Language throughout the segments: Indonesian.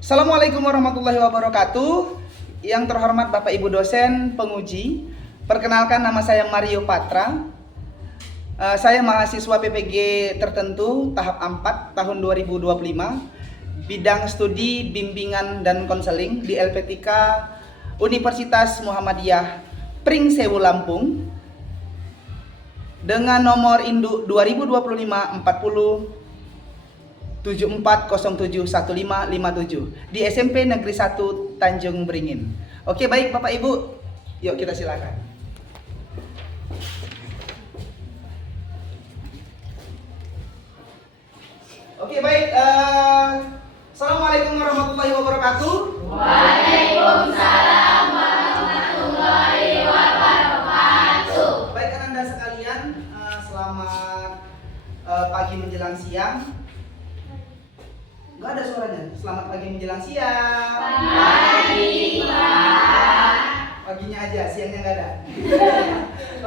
Assalamualaikum warahmatullahi wabarakatuh. Yang terhormat Bapak Ibu dosen penguji, perkenalkan nama saya Mario Patra. Saya mahasiswa PPG tertentu tahap 4 tahun 2025, bidang studi bimbingan dan konseling di LPTK Universitas Muhammadiyah Pringsewu Lampung dengan nomor induk 2025 40 74071557 di SMP Negeri 1 Tanjung Beringin. Oke, baik Bapak Ibu, yuk kita silakan. Oke, baik. Assalamualaikum warahmatullahi wabarakatuh. Waalaikumsalam warahmatullahi wabarakatuh. Baik Anda sekalian, selamat pagi menjelang siang. Gak ada suaranya. Selamat pagi menjelang siang. Pagi, Pak. Paginya aja, siangnya nggak ada.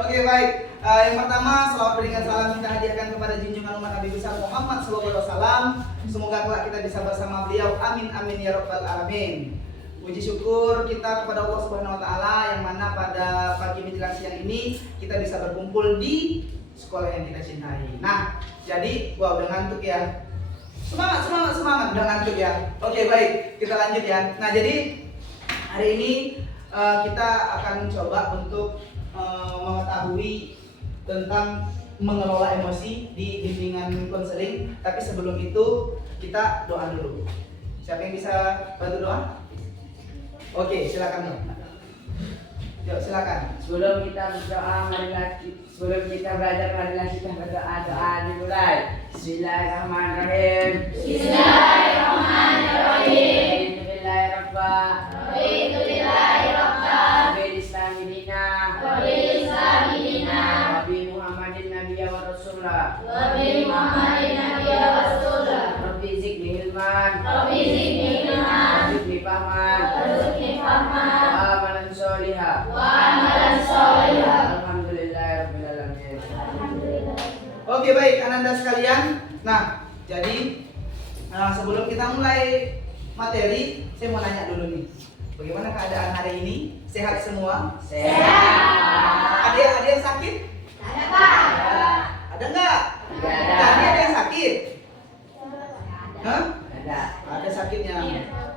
Oke, baik. Yang pertama, selawat berikan salam kita hadiahkan kepada junjungan umat Nabi besar Muhammad SAW. Semoga kelak kita bisa bersama beliau. Amin amin ya rabbal alamin. Puji syukur kita kepada Allah Subhanahu Wa Taala yang mana pada pagi menjelang siang ini kita bisa berkumpul di sekolah yang kita cintai. Nah, jadi udah ngantuk ya. Semangat, udah ngantuk ya. Oke, baik, kita lanjut ya. Nah, jadi hari ini kita akan coba untuk mengetahui tentang mengelola emosi di bimbingan konseling. Tapi sebelum itu kita doa dulu. Siapa yang bisa bantu doa? Oke, silakan Dok. Yuk, silakan. Sebelum kita berdoa, sebelum kita belajar, marilah kita berdoa dimulai. Bismillahirrahmanirrahim. Bismillahirrahmanirrahim. Bismillahirrahmanirrahim. Bil Islami dina. Wabil Islami dina. Wabi Muhammadin nabiyya wa rasulah. Wabil Muhammadin nabiyya wa rasulah. Rabbi zidni ilman. Rabbi zidni ilman. Warzuqni fahman. Warzuqni fahman. Wa amalan sholihan. Wa amalan sholihan. Alhamdulillahirabbil alamin. Oke, baik Ananda sekalian. Nah, jadi sebelum kita mulai materi, saya mau nanya dulu nih. Bagaimana keadaan hari ini? Sehat semua? Sehat. Ada yang sakit? Ada, Pak. Ada nggak? Ada. Tadi ada yang sakit? Hah? Ada. Ada sakitnya.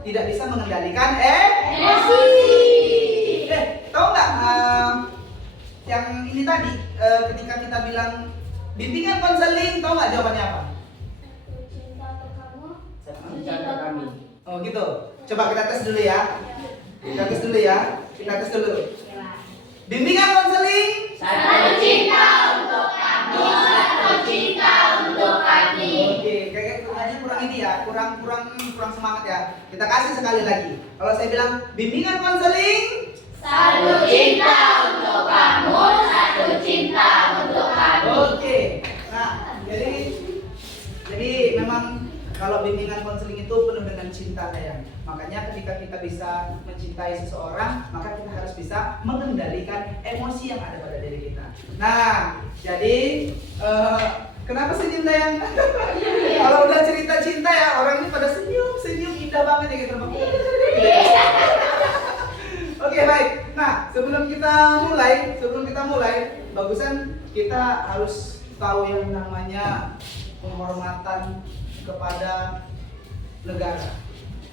Tidak bisa mengendalikan Emosi. tahu nggak yang ini tadi ketika kita bilang bimbingan konseling, tahu nggak jawabannya apa? Cinta kami. Oh gitu. Coba kita tes dulu ya. Kita tes dulu ya. Kita tes dulu. Bimbingan konseling. Satu cinta untuk kamu, satu cinta untuk kami. Oke, kayaknya kurang ini ya, kurang semangat ya. Kita kasih sekali lagi. Kalau saya bilang bimbingan konseling, Satu cinta untuk kamu, satu cinta untuk kami. oke. Nah, jadi memang kalau bimbingan konseling itu penuh dengan cinta sayang. Makanya ketika kita bisa mencintai seseorang, maka kita harus bisa mengendalikan emosi yang ada pada diri kita. Nah, jadi kenapa senyum sayang? Kalau udah cerita cinta ya, orang ini pada senyum indah banget ya gitu. Oke, baik. Nah, sebelum kita mulai, bagusan kita harus tahu yang namanya penghormatan kepada negara.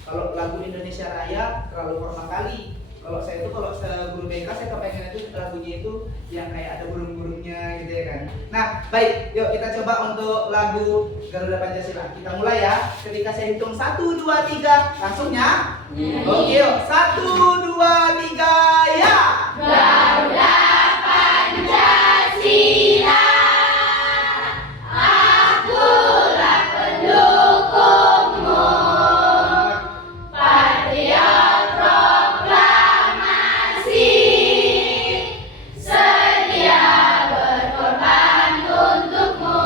Kalau lagu Indonesia Raya terlalu formal kali. Kalau guru BK saya kepengen itu lagunya itu yang kayak ada burung-burungnya gitu ya kan. Nah, baik, yuk kita coba untuk lagu Garuda Pancasila. Kita mulai ya. Ketika saya hitung 1 2 3, langsungnya. Oke, yuk. 1 2 3 ya. Garuda Pancasila, akulah pendukungmu. Patriot proklamasi, sedia berkorban untukmu.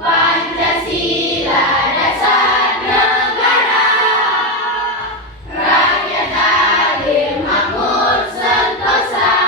Pancasila dasar negara, rakyat adil makmur sentosa.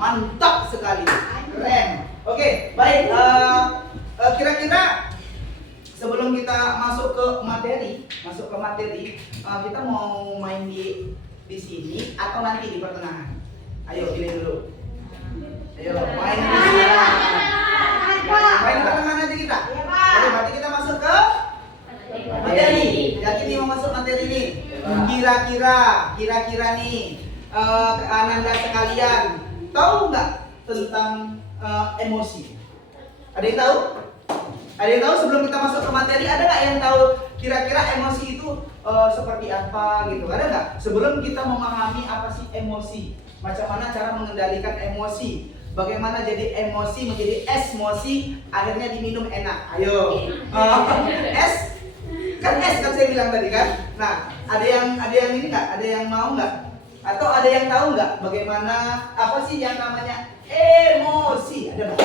Mantap sekali. Keren. Oke, baik. Kira-kira sebelum kita masuk ke materi, kita mau main di sini atau nanti di pertengahan? Ayo pilih dulu. Ayo main di sini. Main di pertengahan aja kita. Oke, berarti kita masuk ke materi. Yakin nih mau masuk materi ini? Kira-kira nih Ananda sekalian tahu nggak tentang emosi? Ada yang tahu? Ada yang tahu sebelum kita masuk ke materi, ada nggak yang tahu kira-kira emosi itu seperti apa gitu? Ada nggak? Sebelum kita memahami apa sih emosi, macam mana cara mengendalikan emosi, bagaimana jadi emosi menjadi esmosi, akhirnya diminum enak. Ayo, es kan saya bilang tadi kan. Nah, ada yang ini nggak? Ada yang mau nggak? Atau ada yang tahu nggak bagaimana apa sih yang namanya emosi? Ada nggak?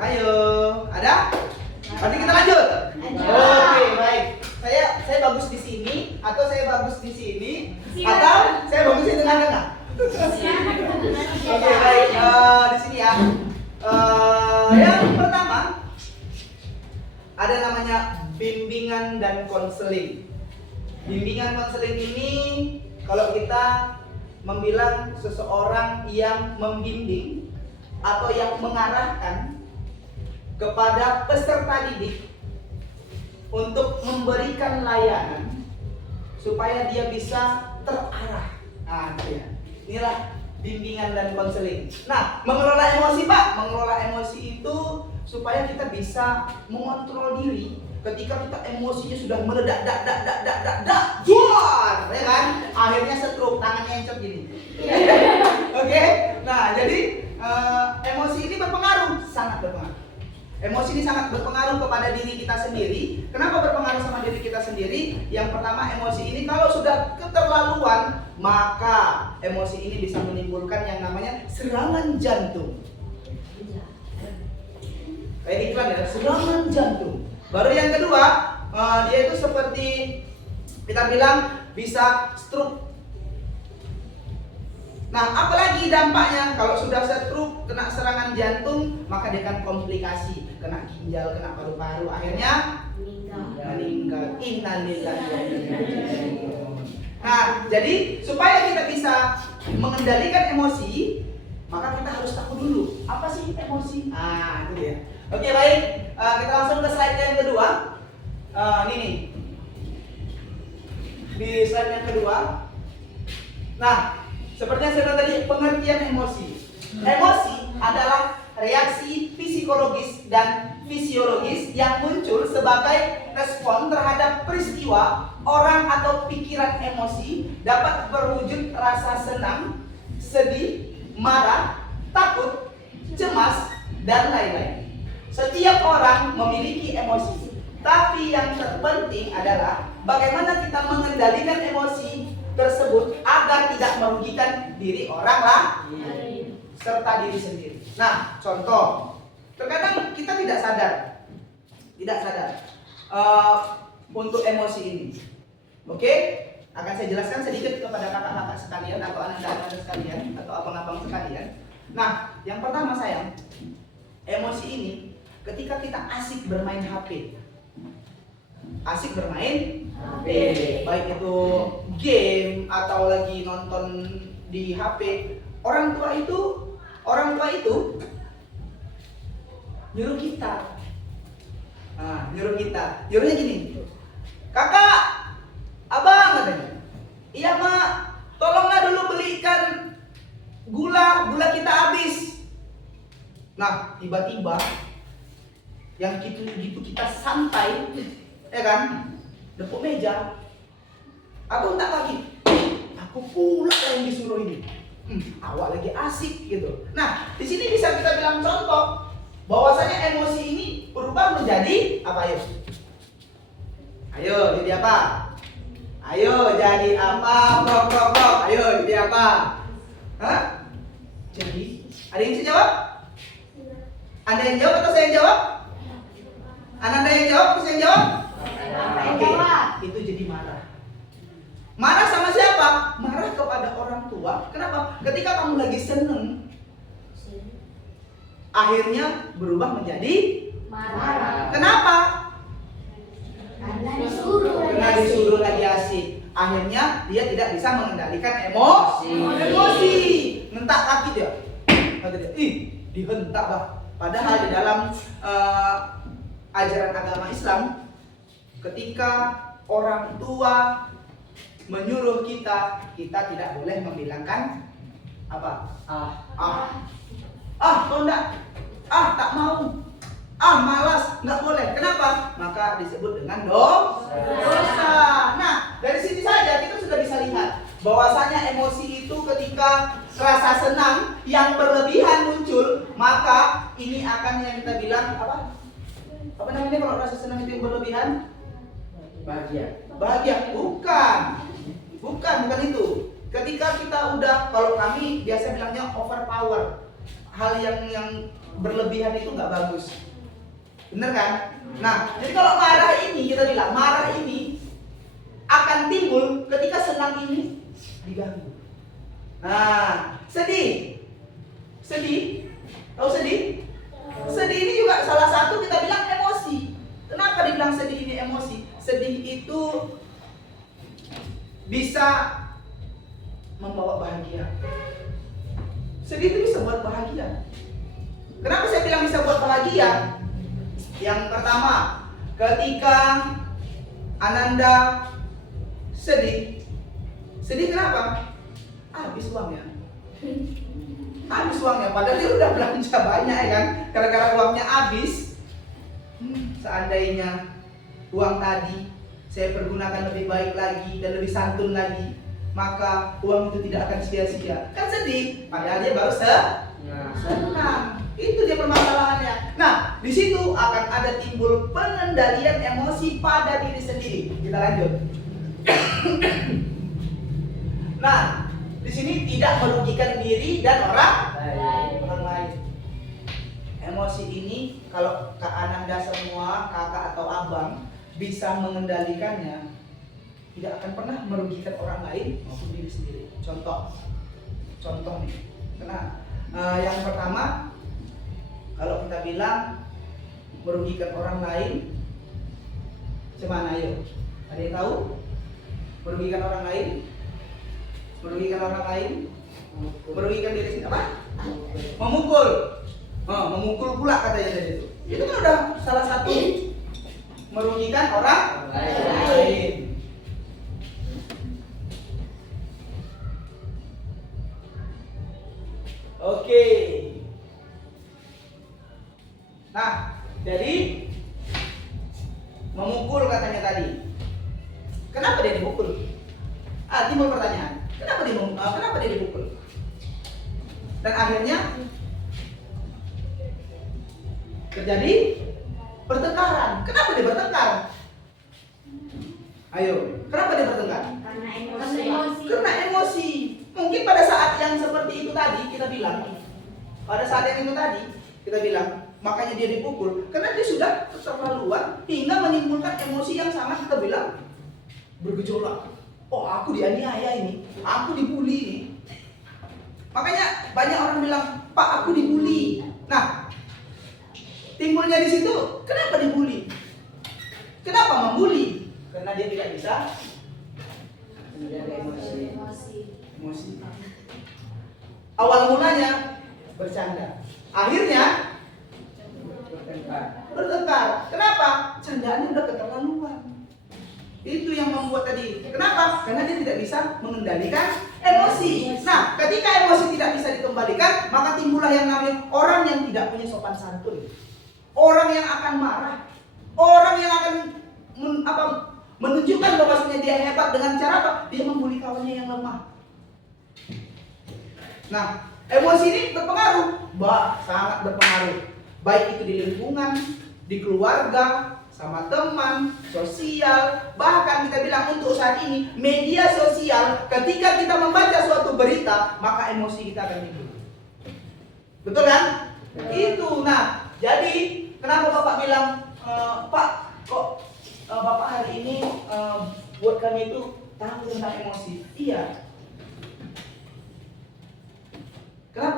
Ayo. Ada? Berarti kita lanjut. Oke, baik. Saya bagus di sini atau saya bagus di sini atau saya bagus di tengah-tengah? Oke, baik. Di sini ya. Yang pertama ada namanya bimbingan dan konseling. Bimbingan konseling ini kalau kita membilang seseorang yang membimbing atau yang mengarahkan kepada peserta didik untuk memberikan layanan supaya dia bisa terarah. Nah, itu ya. Inilah bimbingan dan konseling. Nah, mengelola emosi, Pak. Mengelola emosi itu supaya kita bisa mengontrol diri ketika kita emosinya sudah meledak, juar, ya kan? Akhirnya stroke, tangannya encok gini. Oke? Nah, jadi emosi ini berpengaruh, sangat berpengaruh. Emosi ini sangat berpengaruh kepada diri kita sendiri. Kenapa berpengaruh sama diri kita sendiri? Yang pertama, emosi ini kalau sudah keterlaluan, maka emosi ini bisa menimbulkan yang namanya serangan jantung. Kayak iklan ya, serangan jantung. Baru yang kedua, dia itu seperti kita bilang bisa stroke. Nah, apalagi dampaknya kalau sudah stroke, kena serangan jantung, maka dia akan komplikasi, kena ginjal, kena paru-paru, akhirnya meninggal. Innalillahi. Nah, jadi supaya kita bisa mengendalikan emosi, maka kita harus tahu dulu apa sih emosi. Nah, itu dia. Oke, baik. Kita langsung ke slide yang kedua. Ini nih. Di slide yang kedua. Nah, seperti yang saya bilang tadi, pengertian emosi. Emosi adalah reaksi psikologis dan fisiologis yang muncul sebagai respon terhadap peristiwa, orang atau pikiran. Emosi dapat berwujud rasa senang, sedih, marah, takut, cemas, dan lain-lain. Setiap orang memiliki emosi, tapi yang terpenting adalah bagaimana kita mengendalikan emosi tersebut agar tidak merugikan diri orang lain serta diri sendiri. Nah, contoh, terkadang kita tidak sadar untuk emosi ini. Oke, akan saya jelaskan sedikit kepada kakak-kakak sekalian atau anak-anak sekalian atau abang-abang sekalian. Nah, yang pertama sayang, emosi ini ketika kita asik bermain HP. Asik bermain HP, baik itu game atau lagi nonton di HP. Orang tua itu nyuruh kita. Nyuruhnya gini. Kakak, abang katanya. Iya, Mak. Tolonglah dulu belikan gula kita habis. Nah, tiba-tiba yang gitu kita santai, ya kan? Depok meja. Aku tak lagi. Aku pula yang disuruh ini. Awak lagi asik gitu. Nah, di sini bisa kita bilang contoh bahwasanya emosi ini berubah menjadi apa ya? Ayo jadi apa? Ayo jadi apa? Prok. Ayo jadi apa? Hah? Jadi, ada yang bisa jawab? Anda yang jawab atau saya yang jawab? Anda yang jawab atau saya yang jawab? Oke, itu jadi marah. Marah sama siapa? Marah kepada orang tua. tua. Kenapa? Ketika kamu lagi seneng, akhirnya berubah menjadi Marah. kenapa? Karena disuruh. Karena disuruh lagi asik. Akhirnya dia tidak bisa mengendalikan emosi. Ngentak kaki dia. Kata dia, dihentak bah. Padahal di dalam ajaran agama Islam, ketika orang tua menyuruh kita tidak boleh membilangkan apa? Kau enggak, tak mau, malas, nggak boleh. Kenapa? Maka disebut dengan dosa. Nah, dari sini saja kita sudah bisa lihat bahwasanya emosi itu ketika rasa senang yang berlebihan muncul, maka ini akan yang kita bilang apa? Apa namanya kalau rasa senang itu yang berlebihan? Bahagia. Bukan itu. Ketika kita udah, kalau kami biasa bilangnya overpower. Hal yang berlebihan itu nggak bagus. Bener kan? Nah, jadi kalau marah ini, kita bilang marah ini akan timbul ketika senang ini diganggu. Nah, sedih. Tahu sedih? Sedih ini juga salah satu kita bilang emosi. Kenapa dibilang sedih ini emosi? Sedih itu bisa membawa bahagia. Sedih itu bisa buat bahagia. Kenapa saya bilang bisa buat bahagia? Yang pertama, ketika Ananda sedih kenapa? Habis uangnya. Padahal dia udah belanja banyak ya kan. Gara-gara uangnya habis. Seandainya uang tadi saya pergunakan lebih baik lagi dan lebih santun lagi, maka uang itu tidak akan sia-sia. Kan sedih, padahal dia baru senang. Itu dia permasalahannya. Nah, di situ akan ada timbul pengendalian emosi pada diri sendiri. Kita lanjut. Nah, di sini tidak merugikan diri dan orang lain. Emosi ini kalau Kak Ananda semua, kakak atau abang bisa mengendalikannya, tidak akan pernah merugikan orang lain maupun diri sendiri. Contoh nih. Karena yang pertama, kalau kita bilang merugikan orang lain, gimana ayo? Ada yang tahu? Merugikan orang lain? Merugikan diri sendiri apa? Memukul pula katanya dari itu. Itu kan udah salah satu merugikan orang lain. Oke. Nah, jadi memukul katanya tadi. Kenapa dia dipukul? Timbul pertanyaan. Kenapa dia dipukul? Dan akhirnya terjadi pertengkaran. Kenapa dia bertengkar? Ayo, kenapa dia bertengkar? Karena emosi. Mungkin pada saat yang seperti itu tadi kita bilang, makanya dia dipukul karena dia sudah keterlaluan hingga menimbulkan emosi yang sama, kita bilang bergejolak. Oh, aku dianiaya ini, aku dibully ini. Makanya banyak orang bilang, Pak, aku dibully. Nah, timbulnya di situ, kenapa dibully? Kenapa membuli? Karena dia tidak bisa menjaga emosi. Awal mulanya bercanda, akhirnya bertengkar. Kenapa? Candaannya udah keterlaluan. Itu yang membuat tadi. Kenapa? Karena dia tidak bisa mengendalikan emosi. Nah, ketika emosi tidak bisa dikembalikan, maka timbullah yang namanya orang yang tidak punya sopan santun, orang yang akan marah, orang yang akan menunjukkan bahwasanya dia hebat dengan cara apa? Dia membuli kawannya yang lemah. Nah, emosi ini berpengaruh, sangat berpengaruh. Baik itu di lingkungan, di keluarga, sama teman, sosial, bahkan kita bilang untuk saat ini media sosial. Ketika kita membaca suatu berita, maka emosi kita akan timbul. Betul kan? Itu. Nah, jadi kenapa Bapak bilang, Pak, kok Bapak hari ini buat kami itu tahu tentang emosi? Iya.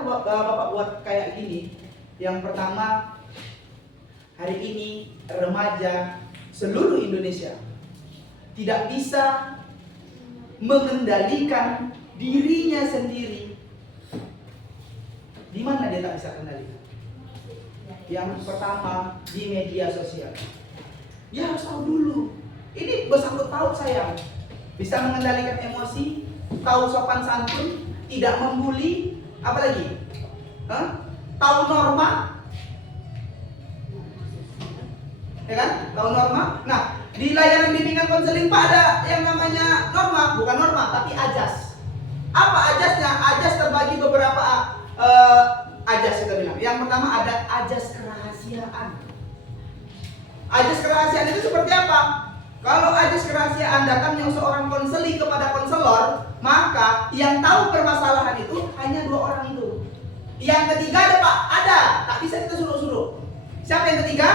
Bapak buat kayak gini? Yang pertama, hari ini remaja seluruh Indonesia tidak bisa mengendalikan dirinya sendiri. Di mana dia tak bisa kendalikan? Yang pertama, di media sosial. Dia harus tahu dulu. Ini bersangkut paut sayang. Bisa mengendalikan emosi, tahu sopan santun, tidak membuli, apalagi? Tahu norma, ya kan? Tahu norma. Nah, di layanan bimbingan konseling Pak ada yang namanya norma, bukan norma, tapi ajas. Apa ajasnya? Ajas terbagi beberapa ajas kita bilang. Yang pertama ada ajas kerahasiaan. Ajas kerahasiaan itu seperti apa? Kalau ajas kerahasiaan datangnya seorang konseling kepada konselor, maka yang tahu permasalahan itu hanya 2 orang itu. Yang ketiga ada Pak, ada, tak bisa kita suruh-suruh. Siapa yang ketiga?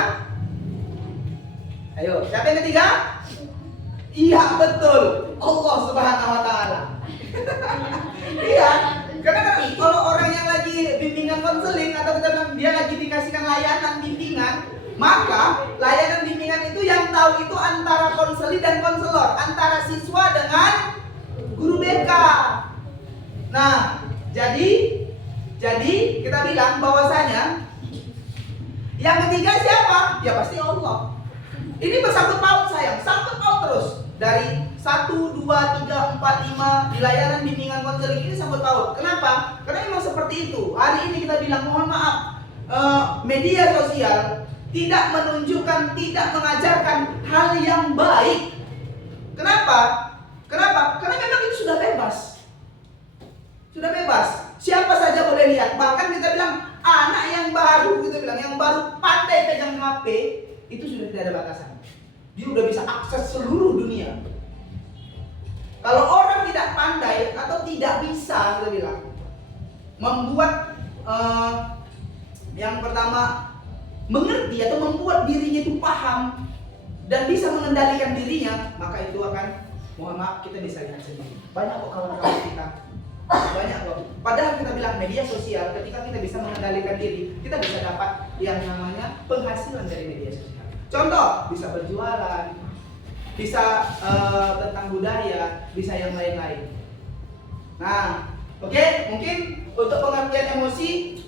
Ayo, siapa yang ketiga? Iya, betul. Allah Subhanahu wa taala. Iya, karena kalau orang yang lagi bimbingan konseling atau kita bilang dia lagi dikasihkan layanan bimbingan, maka layanan bimbingan itu yang tahu itu antara konseling dan konselor, antara siswa dengan guru BK. Nah, jadi kita bilang bahwasanya yang ketiga siapa? Ya pasti Allah. Ini bersangkut paut sayang, sangkut paut terus. Dari 1, 2, 3, 4, 5 di layanan bimbingan konseling ini sangkut paut. Kenapa? Karena memang seperti itu. Hari ini kita bilang mohon maaf, media sosial tidak menunjukkan, tidak mengajarkan hal yang baik. Kenapa? Karena memang itu sudah bebas. Sudah bebas. Siapa saja boleh lihat. Bahkan kita bilang anak yang baru, kita bilang yang baru pandai pegang HP, itu sudah tidak ada batasan. Dia udah bisa akses seluruh dunia. Kalau orang tidak pandai atau tidak bisa, kita bilang, membuat yang pertama mengerti atau membuat dirinya itu paham dan bisa mengendalikan dirinya, maka itu akan, mohon maaf, kita bisa lihat sendiri. Banyak kok kawan-kawan kita, banyak kok. Padahal kita bilang media sosial, ketika kita bisa mengendalikan diri, kita bisa dapat yang namanya penghasilan dari media sosial. Contoh, bisa berjualan, bisa tentang budaya, bisa yang lain-lain. Nah, oke, mungkin untuk pengertian emosi,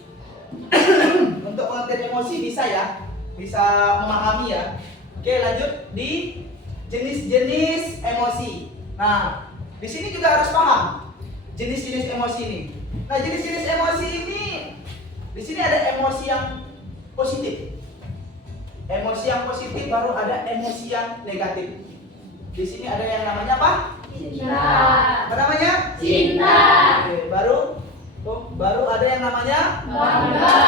untuk pengertian emosi bisa ya, bisa memahami ya. Oke, lanjut di jenis-jenis emosi. Nah, di sini juga harus paham jenis-jenis emosi ini. Nah, jenis-jenis emosi ini, di sini ada emosi yang positif. Emosi yang positif, baru ada emosi yang negatif. Di sini ada yang namanya apa? Cinta. Apa namanya? Cinta. Oke, baru ada yang namanya Bangga.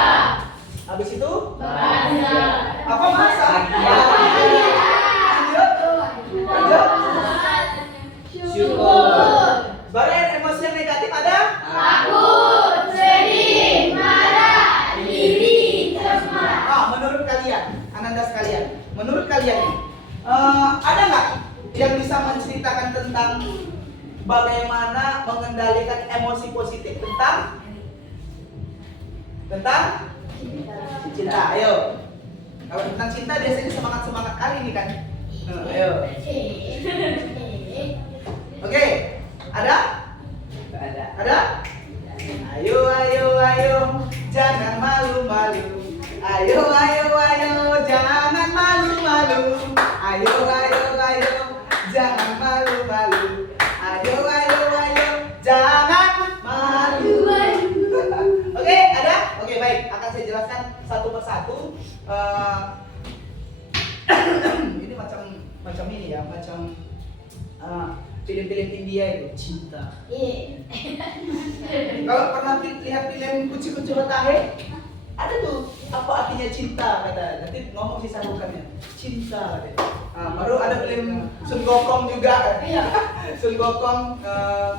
habis itu Bangga. apa masa? Lanjut. Syukur. Baru yang emosi yang negatif ada Takut, sedih, marah, iri, cemas. menurut kalian, Ananda sekalian, menurut kalian nih, ada nggak yang bisa menceritakan tentang bagaimana mengendalikan emosi positif tentang cinta? Ayo. Kalau tentang cinta biasanya semangat kali nih kan. Ayo. Oke, ada? Ada? Ayo, jangan malu-malu. Ayo, jangan malu-malu. Ayo, jangan malu-malu. Ayo, jangan malu. Oke, ada? Oke, baik. Akan saya jelaskan satu persatu. Ini macam ini ya, macam film-film India itu cinta. Kalau pernah lihat film Kuci-Kuci Hotahe, ada tuh apa artinya cinta kata. Nanti ngomong sih sambungannya. Cinta katanya. Baru ada film Sun Gokong juga. Sun Gokong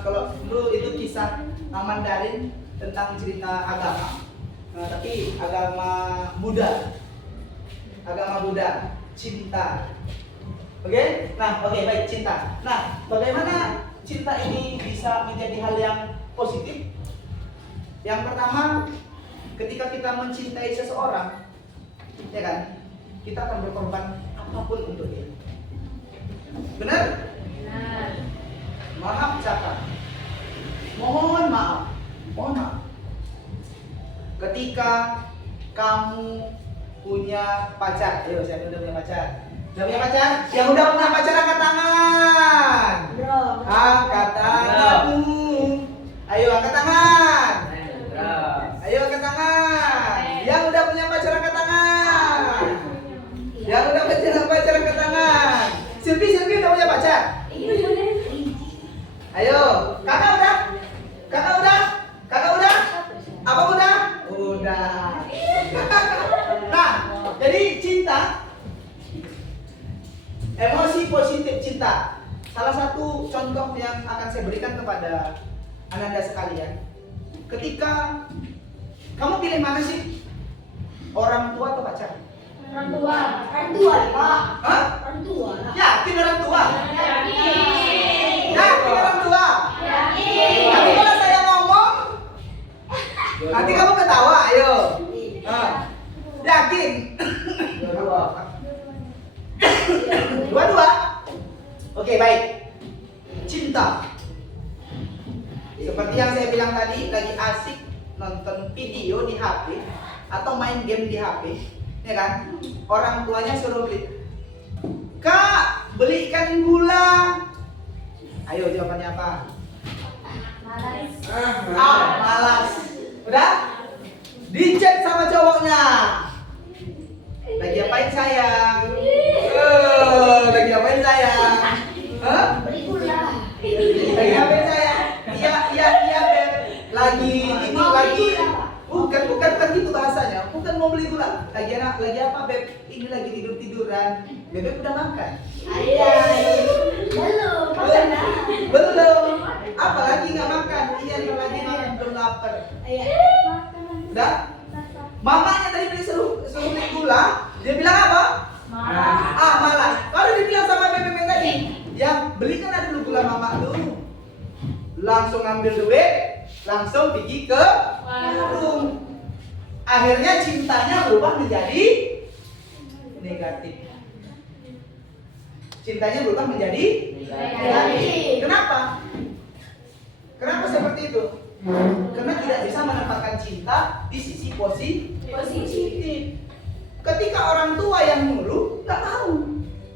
kalau dulu itu kisah Mandarin tentang cerita agama. Tapi agama Buddha. Cinta. Oke? Nah, oke, baik, cinta. Nah, bagaimana cinta ini bisa menjadi hal yang positif? Yang pertama, ketika kita mencintai seseorang, ya kan, kita akan berkorban apapun untuk dia. Benar? Maaf cakap. Mohon maaf. Ketika kamu punya pacar, ayo saya udah punya pacar. Udah punya pacar? Yang udah punya pacar angkat tangan. Angkat tanganmu. Ayo angkat tangan. Ayo angkat tangan. Yang udah punya pacar angkat tangan. Yang udah punya pacar angkat tangan. Silvi udah punya pacar? Ayo, kakak udah? Abang udah? Udah. Nah, jadi cinta, emosi positif cinta. Salah satu contoh yang akan saya berikan kepada Ananda sekalian. Ketika kamu pilih mana sih? Orang tua atau pacar? Orang tua, Pak. Hah? Orang tua. Yakin orang tua? Yakin. Yakin orang tua? Tapi kalau saya ngomong, nanti kamu ketawa, ayo. Yakin? Dua-dua. Oke, baik. Cinta. Seperti yang saya bilang tadi, lagi asik nonton video di HP atau main game di HP, ya kan? Orang tuanya suruh beli. Kak, belikan gula. Ayo jawabannya apa? Malas. Udah? Dicek sama cowoknya. Lagi apain sayang? Lagi apain sayang? Hah? Lagi apain sayang? Iya, Beb. Lagi bukan gitu bahasanya. Bukan mau beli gula. Lagi apa, Beb? Ini lagi tiduran. Bebek udah makan? Belum. Apalagi nggak makan? Iya, lagi makan, belum lapar. Udah? Mamanya tadi suruh beli gula, dia bilang apa? Malas. Kalau dibilang sama bebek tadi, ya belikan ada dulu gula mama dulu. Langsung ambil duit, langsung pergi ke warung. Akhirnya cintanya berubah menjadi negatif. Cintanya berubah menjadi negatif. Kenapa? Kenapa seperti itu? Karena tidak bisa menempatkan cinta di sisi positif. Ketika orang tua yang nyuruh, nggak mau.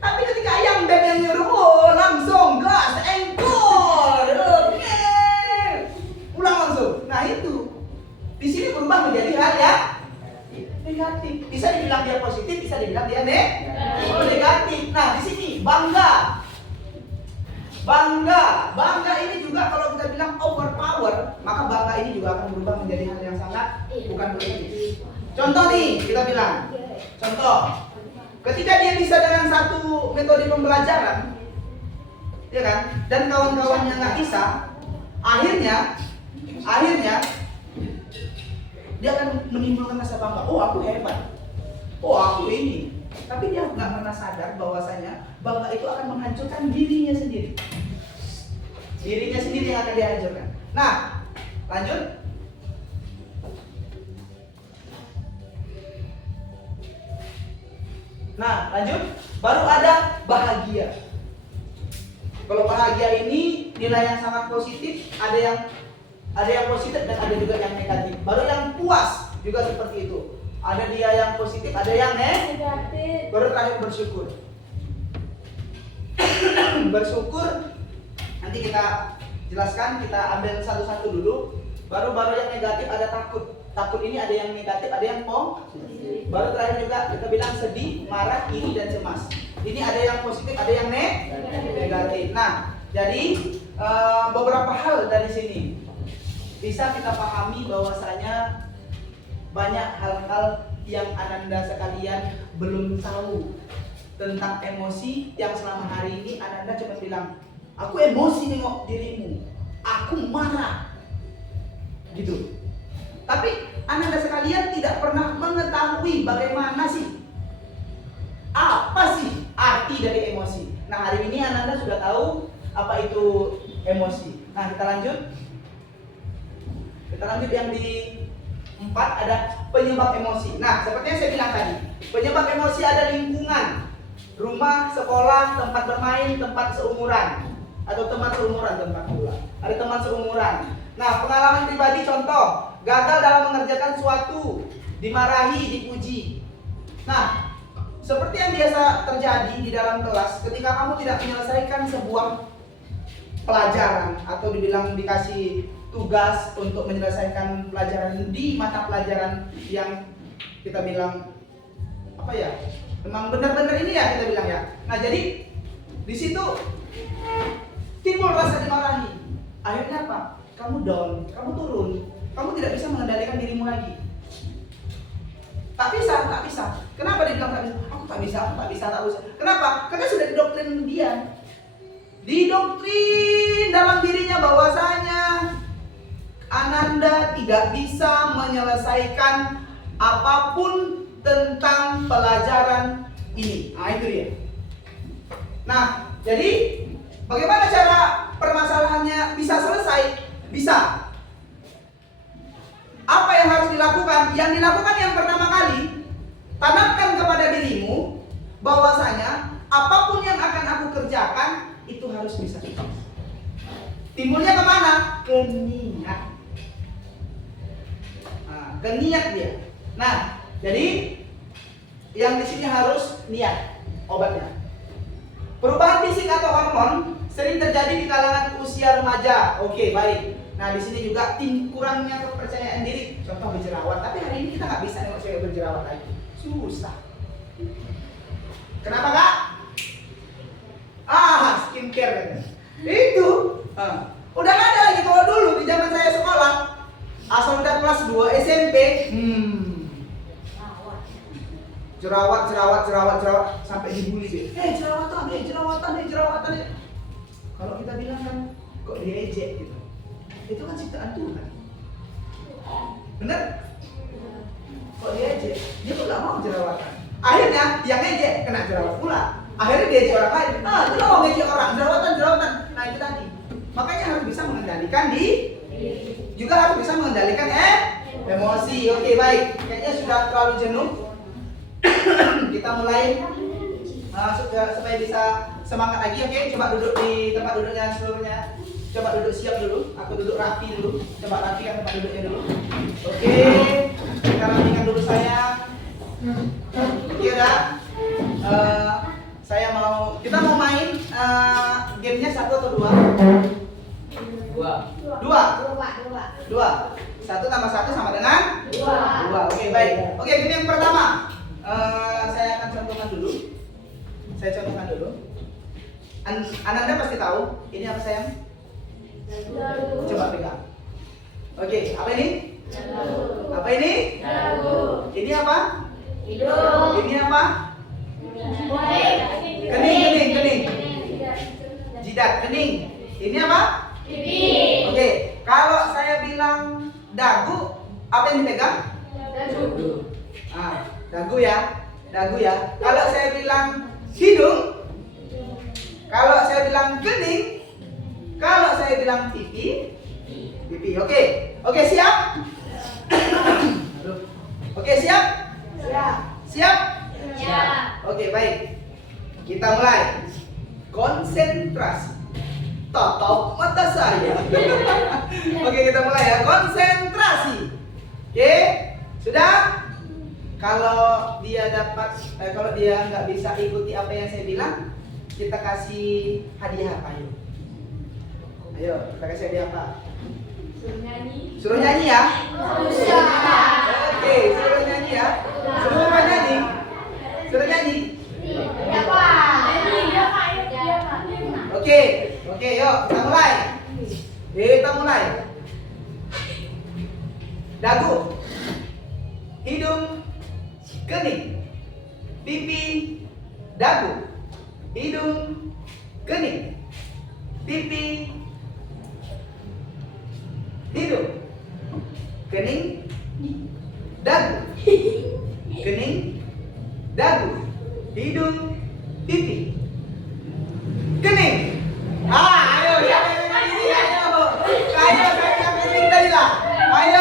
Tapi ketika ayam beb yang nyuruh, oh langsung gas, engkol, oke, pulang langsung. Nah itu, di sini berubah menjadi hal yang negatif. Bisa dibilang dia positif, bisa dibilang dia negatif. Nah di sini bangga ini juga kalau kita bilang overpower, maka bangga ini juga akan berubah menjadi hal yang sangat bukan positif. Contoh nih kita bilang, contoh, ketika dia bisa dengan satu metode pembelajaran, ya kan, dan kawan-kawannya nggak bisa, akhirnya dia akan menimbulkan rasa bangga. Oh aku hebat, oh aku ini. Tapi dia nggak pernah sadar bahwasanya bangga itu akan menghancurkan dirinya sendiri. Dirinya sendiri yang akan dihancurkan. Nah, lanjut. Baru ada bahagia. Kalau bahagia ini nilai yang sangat positif, ada yang positif dan ada juga yang negatif. Baru yang puas juga seperti itu. Ada dia yang positif, ada yang negatif. Baru terakhir bersyukur. Bersyukur nanti kita jelaskan, kita ambil satu-satu dulu. Baru yang negatif ada takut. Takut ini ada yang negatif, ada yang positif. Baru terakhir juga kita bilang sedih, marah, iri dan cemas. Ini ada yang positif, ada yang negatif. Nah, jadi beberapa hal dari sini bisa kita pahami bahwasanya banyak hal-hal yang Ananda sekalian belum tahu tentang emosi yang selama hari ini Ananda cuma bilang, aku emosi nengok dirimu, aku marah, gitu. Tapi Ananda sekalian tidak pernah mengetahui bagaimana sih, apa sih arti dari emosi. Nah hari ini Ananda sudah tahu apa itu emosi. Nah kita lanjut. Kita lanjut yang di 4 ada penyebab emosi. Nah, seperti yang saya bilang tadi, penyebab emosi ada lingkungan, rumah, sekolah, tempat bermain, tempat seumuran, atau teman seumuran tempat pula. Ada teman seumuran. Nah, pengalaman pribadi contoh, gagal dalam mengerjakan suatu, dimarahi, dipuji. Nah, seperti yang biasa terjadi di dalam kelas, ketika kamu tidak menyelesaikan sebuah pelajaran atau dibilang dikasih tugas untuk menyelesaikan pelajaran di mata pelajaran yang kita bilang apa ya, memang benar-benar ini ya kita bilang ya. Nah, jadi di situ timbul rasa dimarahi. Akhirnya apa? Kamu down, kamu turun, kamu tidak bisa mengendalikan dirimu lagi. Tak bisa, tak bisa. Kenapa dibilang tak bisa? Aku tak bisa, aku tak bisa, tak bisa. Kenapa? Karena sudah didoktrin dia. Didoktrin dalam dirinya bahwasanya Ananda tidak bisa menyelesaikan apapun tentang pelajaran ini. Nah, itu dia. Nah, jadi bagaimana cara permasalahannya bisa selesai? Bisa. Apa yang harus dilakukan? Yang dilakukan yang pertama kali, tanamkan kepada dirimu bahwasanya apapun yang akan aku kerjakan itu harus bisa ikhlas. Timbulnya kemana? Ke niat. Nah, ke niat dia. Nah, jadi yang di sini harus niat obatnya. Perubahan fisik atau hormon sering terjadi di kalangan usia remaja. Oke, baik. Nah, di sini juga kurangnya kepercayaan diri. Contoh berjerawat. Tapi hari ini kita nggak bisa nengok cewek berjerawat lagi. Susah. Kenapa kak? Skincare katanya. Itu. Udah nggak ada lagi. Kalau dulu di zaman saya sekolah, asal udah kelas 2 SMP, jerawat sampai dibully sih. Jerawatan. Kalau kita bilang kan kok diejek gitu. Itu kan ciptaan Tuhan. Bener? Kok diejek? Dia tuh gak mau jerawatan. Akhirnya yang ngejek kena jerawat pula. Akhirnya dia ejek orang lain. Itu lo mau ngejek orang, jerawatan. Nah, itu tadi. Makanya harus bisa mengendalikan juga harus bisa mengendalikan emosi. Oke, baik. Kayaknya sudah terlalu jenuh. Kita mulai supaya bisa semangat lagi. Oke, coba duduk di tempat duduknya seluruhnya. Coba duduk siap dulu. Aku duduk rapi dulu. Coba rapikan tempat duduknya dulu. Oke, kita rapikan dulu saya. Oke, udah. Kita mau main gamenya 1 atau 2? 2. 1 tambah 1 sama dengan 2. Oke, baik. Oke, ini yang pertama. Saya akan contohkan dulu. Ananda pasti tahu. Ini apa sayang? Coba pegang. Oke, apa ini? Apa ini? Ini apa? Ini apa? Kening. Jidat, kening. Ini apa? Oke, kalau saya bilang dagu, apa yang dipegang? Dagu ya. Kalau saya bilang hidung, kalau saya bilang kening, kalau saya bilang pipi. Oke, siap? Oke, siap? Siap? Oke, baik. Kita mulai. Konsentrasi. Tatap mata saya. Oke, kita mulai ya. Konsentrasi. Oke, sudah? Kalau dia nggak bisa ikuti apa yang saya bilang, kita kasih hadiah apa? Ayo, kita kasih hadiah apa? Suruh nyanyi ya? Oke, suruh nyanyi ya. Suruh nyanyi. Oke, yuk kita mulai. Dagu, hidung, kening, pipi, dagu, hidung, kening, pipi, hidung, kening, dagu, kening, dagu, hidung, pipi, kening. Ayo, siapa yang ini? Ayo, kayak kening tadi lah. Ayo.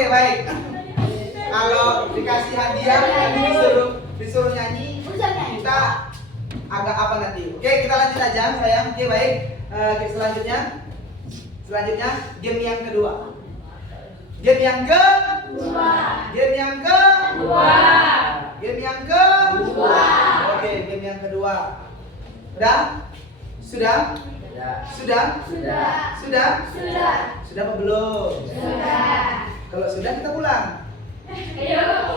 Oke, baik. Kalau dikasih hadiah, nanti disuruh nyanyi, kita agak apa nanti? Oke, kita lanjut aja, sayang. Oke, baik. Selanjutnya, game yang kedua. Game yang kedua. Game yang kedua. Game yang kedua. Oke, game yang kedua. Sudah? Sudah? Sudah? Sudah? Sudah apa belum? Kalau sudah kita pulang.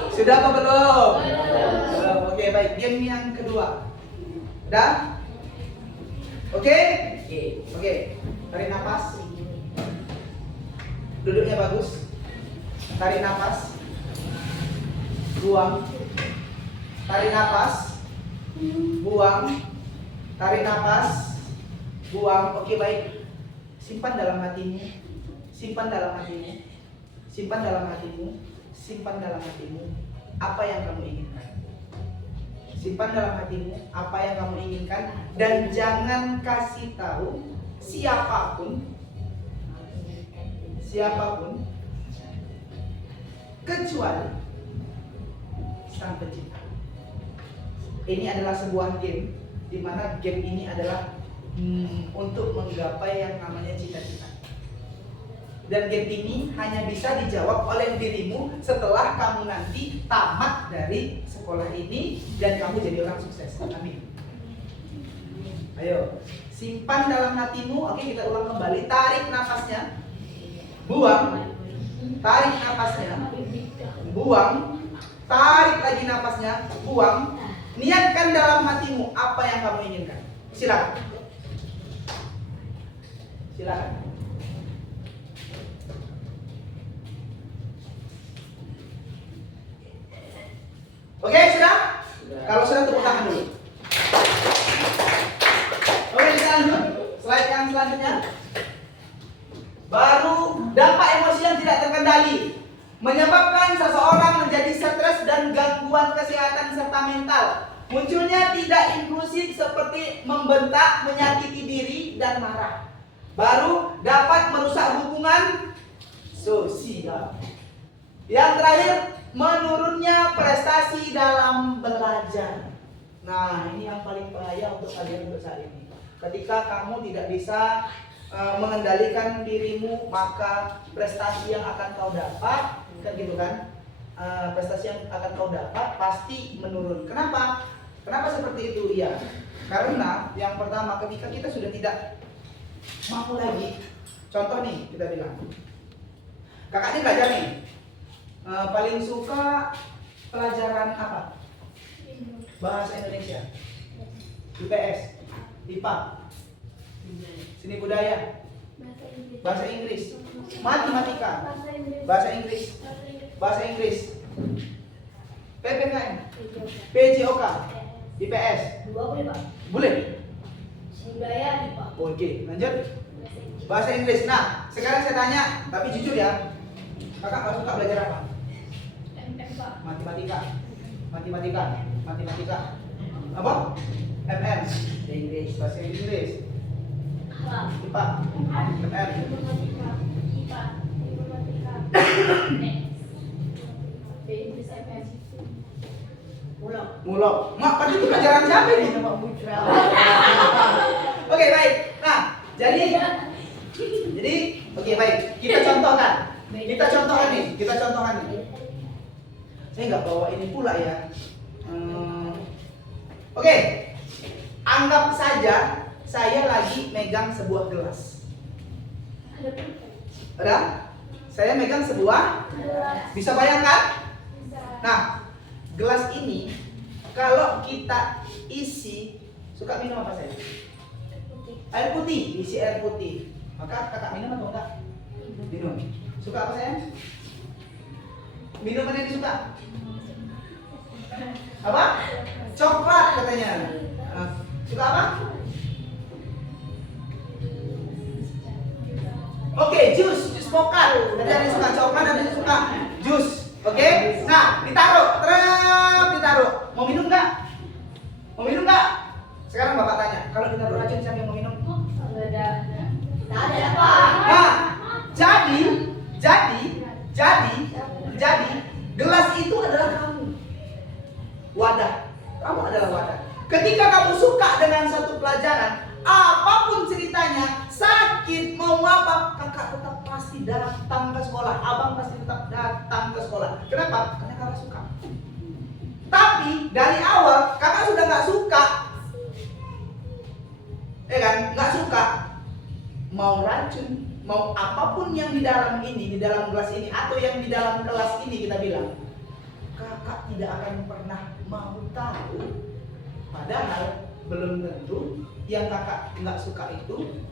Sudah apa belum? Belum. Oke, baik. Game yang kedua. Udah? Oke? Oke. Tarik nafas. Duduknya bagus. Tarik nafas. Buang. Tarik nafas. Buang. Tarik nafas. Buang. Oke, baik. Simpan dalam hatimu. Simpan dalam hatimu. Simpan dalam hatimu. Simpan dalam hatimu apa yang kamu inginkan. Simpan dalam hatimu apa yang kamu inginkan dan jangan kasih tahu siapapun kecuali sang pencipta. Ini adalah sebuah game di mana game ini adalah untuk menggapai yang namanya cita-cita. Dan game ini hanya bisa dijawab oleh dirimu setelah kamu nanti tamat dari sekolah ini dan kamu jadi orang sukses. Amin. Ayo, simpan dalam hatimu. Oke, kita ulang kembali. Tarik nafasnya. Buang. Tarik nafasnya. Buang. Tarik lagi nafasnya. Buang. Niatkan dalam hatimu apa yang kamu inginkan. Silakan. Silakan. Oke, sudah? Kalau sudah, tepuk tangan dulu. Oke, kita lanjut. Slide yang selanjutnya. Baru dampak emosi yang tidak terkendali menyebabkan seseorang menjadi stres dan gangguan kesehatan serta mental. Munculnya tidak inklusif seperti membentak, menyakiti diri, dan marah. Baru dapat merusak hubungan sosial. Yang terakhir, menurunnya prestasi dalam belajar. Nah, ini yang paling bahaya untuk kalian untuk saat ini. Ketika kamu tidak bisa mengendalikan dirimu, maka prestasi yang akan kau dapat, kan gitu kan? Prestasi yang akan kau dapat pasti menurun. Kenapa? Kenapa seperti itu? Ya, karena yang pertama, ketika kita sudah tidak mampu lagi. Contoh nih, kita bilang, kakak ini belajar nih. Paling suka pelajaran apa? Bahasa Indonesia, IPS, IPA, seni budaya, bahasa Inggris, matematika, bahasa Inggris, PPKN, PJOK, IPS. Dua boleh Pak? Boleh? Budaya nih Pak. Oke, lanjut. Bahasa Inggris. Nah, sekarang saya tanya, tapi jujur ya, kakak nggak suka belajar apa? Pak. Matematika. Apa? MM. Inggris. Bahasa Inggris. IPA. MM. Mulok. Mak, tadi itu pelajaran siapa ini? Oke, baik. Nah, jadi oke, baik. Kita contohkan nih. Saya nggak bawa ini pula ya. Oke, anggap saja saya lagi megang sebuah gelas. Ada? Saya megang sebuah. Bisa bayangkan? Nah, gelas ini kalau kita isi, suka minum apa saya? Air putih, isi air putih. Maka kakak minum atau enggak? Minum. Suka apa saya? Minuman yang disuka? Apa? Coklat katanya. Suka apa? Oke, jus pokal. Ada yang suka coklat, ada yang suka jus. Oke? Nah, ditaruh. Mau minum nggak? Sekarang bapak tanya, kalau ditaruh racun siapa yang mau minum? Ada Pak. Nah, jadi nggak suka. Tapi dari awal kakak sudah nggak suka, ya kan? Nggak suka. Mau racun, mau apapun yang di dalam ini, di dalam gelas ini, atau yang di dalam kelas ini kita bilang, kakak tidak akan pernah mau tahu. Padahal belum tentu yang kakak nggak suka itu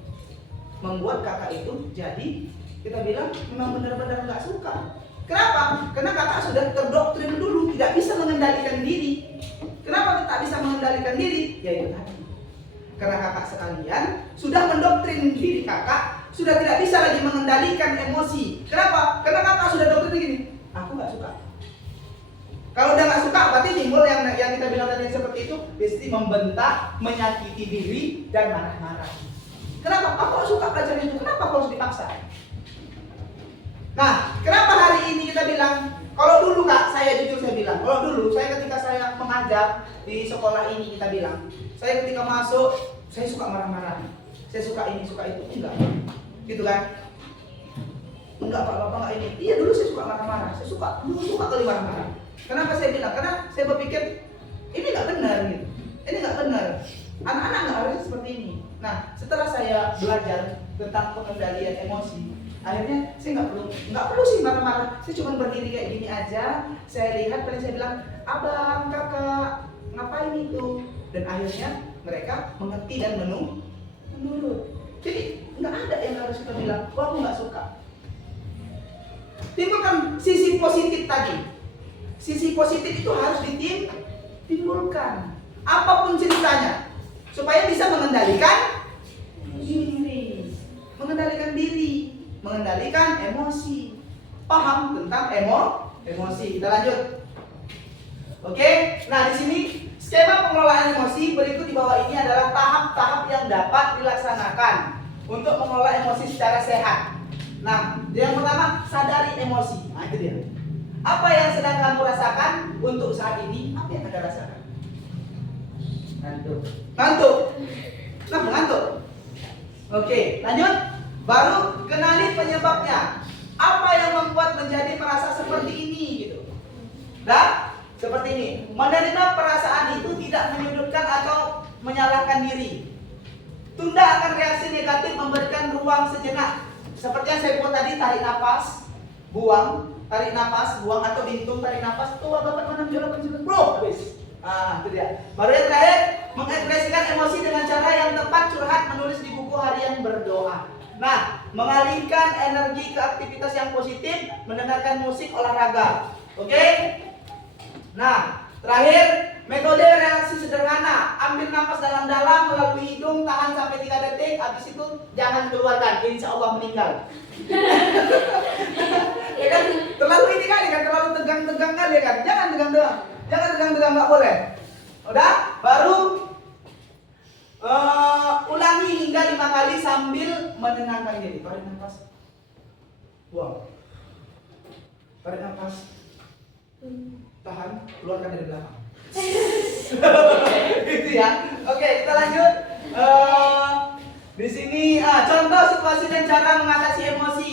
membuat kakak itu jadi kita bilang memang benar-benar nggak suka. Kenapa? Karena kakak sudah terdoktrin dulu tidak bisa mengendalikan diri. Kenapa tak bisa mengendalikan diri? Ya itu tadi. Karena kakak sekalian sudah mendoktrin diri kakak, sudah tidak bisa lagi mengendalikan emosi. Kenapa? Karena kakak sudah doktrin gini, aku nggak suka. Kalau udah nggak suka, berarti timbul yang kita bilang tadi seperti itu, pasti membentak, menyakiti diri, dan marah-marah. Kenapa? Aku nggak suka pelajaran itu. Kenapa aku harus dipaksa? Nah, kenapa hari ini kita bilang? Kalau dulu kak, saya jujur saya bilang, kalau dulu saya ketika saya mengajar di sekolah ini kita bilang, saya ketika masuk, saya suka marah-marah, saya suka ini, suka itu, enggak, gitu kan? Enggak pak, bapak enggak ini. Iya dulu saya suka marah-marah, saya suka kali marah-marah. Kenapa saya bilang? Karena saya berpikir ini nggak benar gitu, ini nggak benar. Anak-anak nggak harus seperti ini. Nah, setelah saya belajar tentang pengendalian emosi, akhirnya saya nggak perlu sih marah-marah. Saya cuma berdiri kayak gini aja. Saya lihat, paling saya bilang, abang, kakak, ngapain itu? Dan akhirnya mereka mengerti dan menurut. Jadi nggak ada yang harus kita bilang, wah aku nggak suka. Timbulkan sisi positif tadi. Sisi positif itu harus ditimbulkan. Apapun ceritanya, supaya bisa mengendalikan diri, mengendalikan emosi. Paham tentang emosi. Kita lanjut. Oke, nah di sini skema pengelolaan emosi berikut di bawah ini adalah tahap-tahap yang dapat dilaksanakan untuk mengelola emosi secara sehat. Nah, yang pertama, sadari emosi. Nah, itu dia. Apa yang sedang kamu rasakan untuk saat ini? Apa yang Anda rasakan? Ngantuk. Nah, mengantuk. Oke, lanjut. Baru kenali penyebabnya. Apa yang membuat menjadi merasa seperti ini gitu. Dan seperti ini, menerima perasaan itu tidak menyudutkan atau menyalahkan diri. Tunda akan reaksi negatif, memberikan ruang sejenak. Seperti yang saya buat tadi, tarik nafas, buang, tarik nafas, buang, atau dihitung tarik nafas. Tuh, bapak mana jalan bro, habis. Itu dia. Baru yang terakhir, mengekspresikan emosi dengan cara yang tepat, curhat, menulis di buku harian, berdoa. Nah, mengalihkan energi ke aktivitas yang positif, mendengarkan musik, olahraga. Oke? Nah, terakhir, metode relaksi sederhana. Ambil nafas dalam-dalam melalui hidung, tahan sampai 3 detik, habis itu jangan keluarkan, insya Allah meninggal. Ya kan? Terlalu ini kali kan, terlalu tegang-tegang kali kan. Jangan tegang-tegang. Jangan tegang-tegang, nggak boleh. Udah? Baru ulangi hingga 5 kali sambil menenangkan diri. Tarik nafas, buang. Tarik nafas, tahan, keluarkan dari belakang. Gitu ya. Oke, kita lanjut. Di sini contoh situasi dan cara mengatasi emosi.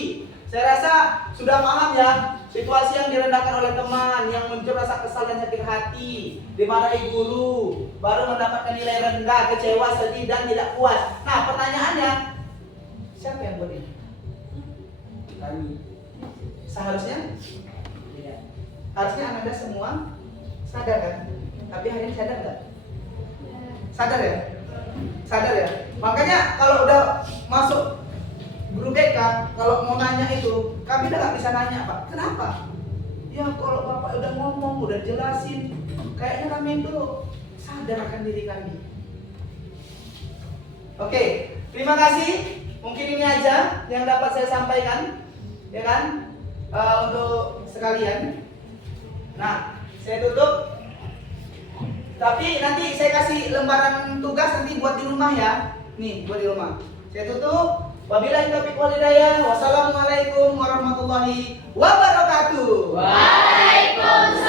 Saya rasa sudah paham ya. Situasi yang direndahkan oleh teman, yang muncul rasa kesal dan sakit hati, dimarahi guru, baru mendapatkan nilai rendah, kecewa, sedih, dan tidak puas. Nah, pertanyaannya, siapa yang buat ini? Kami. Seharusnya? Tidak. Harusnya Anda semua sadar kan? Tapi hari ini sadar nggak? Sadar ya? Sadar ya? Makanya kalau udah masuk guru BK, kalau mau nanya itu, kami udah nggak bisa nanya Pak. Kenapa? Ya kalau Bapak udah ngomong, udah jelasin, kayaknya kami itu sadar akan diri kami. Oke, terima kasih. Mungkin ini aja yang dapat saya sampaikan, ya kan? Untuk sekalian. Nah, saya tutup. Tapi nanti saya kasih lembaran tugas nanti buat di rumah ya. Nih, buat di rumah. Saya tutup. Wabillahi taufiq wal hidayah. Wassalamualaikum warahmatullahi wabarakatuh. Waalaikumsalam.